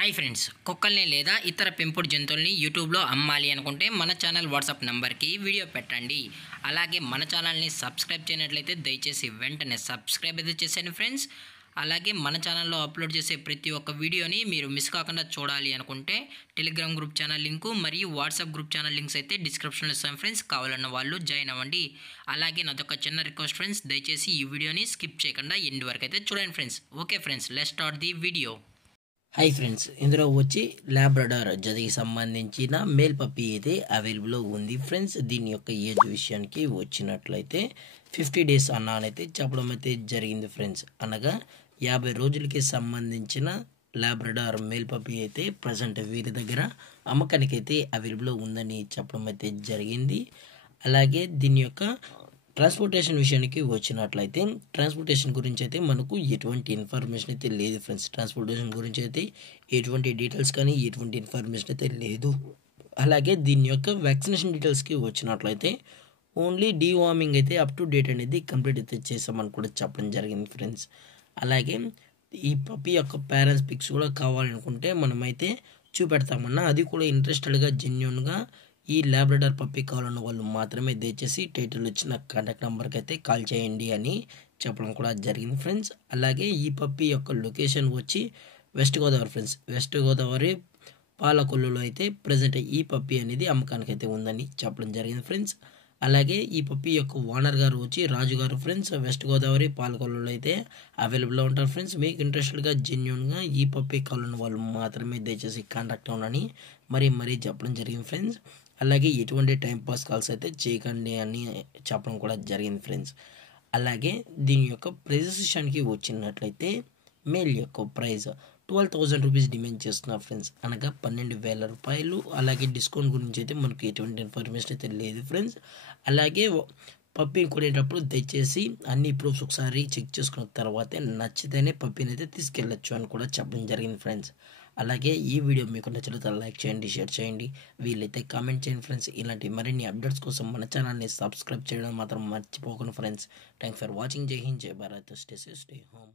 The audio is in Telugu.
హాయ్ ఫ్రెండ్స్, కుక్కల్ని లేదా ఇతర పెంపుడు జంతువుల్ని యూట్యూబ్లో అమ్మాలి అనుకుంటే మన ఛానల్ వాట్సాప్ నెంబర్కి వీడియో పెట్టండి. అలాగే మన ఛానల్ని సబ్స్క్రైబ్ చేయనట్లయితే దయచేసి వెంటనే సబ్స్క్రైబ్ అయితే చేసేయండి ఫ్రెండ్స్. అలాగే మన ఛానల్లో అప్లోడ్ చేసే ప్రతి ఒక్క వీడియోని మీరు మిస్ కాకుండా చూడాలి అనుకుంటే టెలిగ్రామ్ గ్రూప్ ఛానల్ లింకు మరియు వాట్సాప్ గ్రూప్ ఛానల్ లింక్స్ అయితే డిస్క్రిప్షన్లో ఇస్తాను ఫ్రెండ్స్. కావాలన్న వాళ్ళు జాయిన్ అవ్వండి. అలాగే నాదొక చిన్న రిక్వెస్ట్ ఫ్రెండ్స్, దయచేసి ఈ వీడియోని స్కిప్ చేయకుండా ఎండ్ వరకు అయితే చూడండి friends. Okay friends, let's start the video. Hi friends, ఇందులో వచ్చి లాబ్రడార్ జతకి సంబంధించిన మేల్ పప్పీ అయితే అవైలబుల్లో ఉంది ఫ్రెండ్స్. దీని యొక్క ఏజ్ విషయానికి వచ్చినట్లయితే 50 days అన్నానైతే చెప్పడం అయితే జరిగింది ఫ్రెండ్స్. అనగా 50 రోజులకి సంబంధించిన లాబ్రడార్ మేల్ పప్పీ అయితే ప్రజెంట్ వీరి దగ్గర అమ్మకానికి అయితే అవైలబుల్లో ఉందని చెప్పడం అయితే జరిగింది. అలాగే దీని యొక్క ట్రాన్స్పోర్టేషన్ విషయానికి వచ్చినట్లయితే ట్రాన్స్పోర్టేషన్ గురించి అయితే మనకు ఎటువంటి ఇన్ఫర్మేషన్ అయితే లేదు ఫ్రెండ్స్. ట్రాన్స్పోర్టేషన్ గురించి అయితే ఎటువంటి డీటెయిల్స్ కానీ ఎటువంటి ఇన్ఫర్మేషన్ అయితే లేదు. అలాగే దీని యొక్క వ్యాక్సినేషన్ డీటెయిల్స్కి వచ్చినట్లయితే ఓన్లీ డీవార్మింగ్ అయితే అప్ టు డేట్ అనేది కంప్లీట్ అయితే చేసామని కూడా చెప్పడం జరిగింది ఫ్రెండ్స్. అలాగే ఈ పప్పీ యొక్క పేరెంట్స్ పిక్స్ కూడా కావాలనుకుంటే మనమైతే చూపెడతామన్నా, అది కూడా ఇంట్రెస్టెడ్గా జెన్యున్గా ఈ లాబ్రడార్ పప్పీ కావాలన్న వాళ్ళు మాత్రమే దయచేసి టైటిల్ వచ్చిన కాంటాక్ట్ నెంబర్కి అయితే కాల్ చేయండి అని చెప్పడం కూడా జరిగింది ఫ్రెండ్స్. అలాగే ఈ పప్పీ యొక్క లొకేషన్ వచ్చి west Godavari friends. West Godavari పాలకొల్లులో అయితే ప్రజెంట్ ఈ పప్పీ అనేది అమ్మకానికి అయితే ఉందని చెప్పడం జరిగింది ఫ్రెండ్స్. అలాగే ఈ పప్పీ యొక్క ఓనర్ గారు వచ్చి రాజు గారు ఫ్రెండ్స్. వెస్ట్ గోదావరి పాలకొల్లులో అయితే అవైలబుల్లో ఉంటారు ఫ్రెండ్స్. మీకు ఇంట్రెస్టెడ్గా జెన్యున్గా ఈ పప్పీ కావాలన్న వాళ్ళు మాత్రమే దయచేసి కాంటాక్ట్ అవ్వనని మరీ చెప్పడం జరిగింది ఫ్రెండ్స్. అలాగే ఎటువంటి టైంపాస్ కాల్స్ అయితే చేయకండి అని చెప్పడం కూడా జరిగింది ఫ్రెండ్స్. అలాగే దీని యొక్క ప్రైజెస్ విషయానికి వచ్చినట్లయితే మేల్ యొక్క ప్రైజ్ 12,000 రూపీస్ డిమాండ్ చేస్తున్నారు ఫ్రెండ్స్. అనగా 12,000 రూపాయలు. అలాగే డిస్కౌంట్ గురించి అయితే మనకు ఎటువంటి ఇన్ఫర్మేషన్ అయితే లేదు ఫ్రెండ్స్. అలాగే పప్పీని కొనేటప్పుడు దయచేసి అన్ని ప్రూఫ్స్ ఒకసారి చెక్ చేసుకున్న తర్వాతే నచ్చితేనే పప్పీని అయితే తీసుకెళ్ళచ్చు అని కూడా చెప్పడం జరిగింది ఫ్రెండ్స్. అలాగే ఈ వీడియో మీకు నచ్చినట్లయితే లైక్ చేయండి, షేర్ చేయండి, వీలైతే కామెంట్ చేయండి ఫ్రెండ్స్. ఇలాంటి మరిన్ని అప్డేట్స్ కోసం మన ఛానల్ని సబ్స్క్రైబ్ చేయడం మాత్రం మర్చిపోకండి ఫ్రెండ్స్. Thanks for watching. జై హింద్, జై Bharat, stay safe, stay home.